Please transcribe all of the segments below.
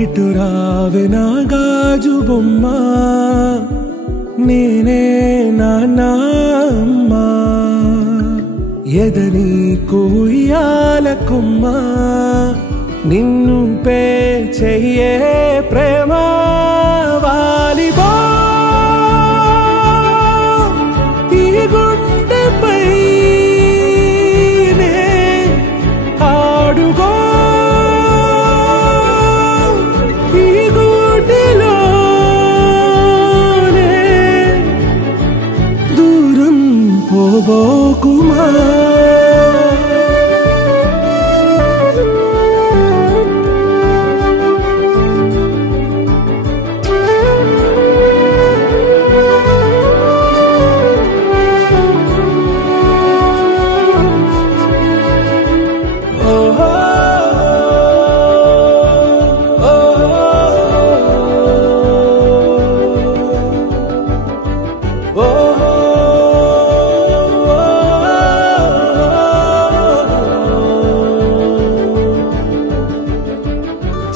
ఇటు రావే నా గాజు బొమ్మ నేనే నాన్న అమ్మా ఎదని కూయాల కొమ్మ నిన్ను పే చెయ్యే ప్రేమ వాలిబా ఈ గుండెపై నే ఆడుగో ఈ గుడిలోనే దూరం పోబోకుమా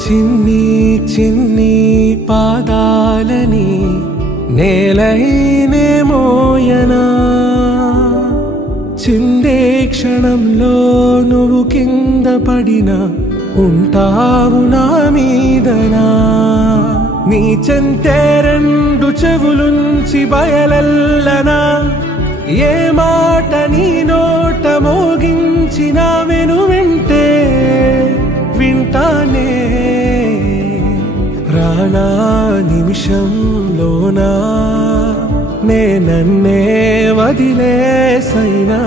చిన్ని చిన్ని పాదాలని నేలైనే మోయనా చిందే క్షణంలో నువ్వు కింద పడినా ఉంటావు నా మీదనా నీ చెంతే రెండు చెవులుంచి బయలెల్లనా ఏ మాట నీ నోట మోగించిన వెను వింటే వింటానే రానా నిమిషంలోనా నే నన్నే వదిలేసైనా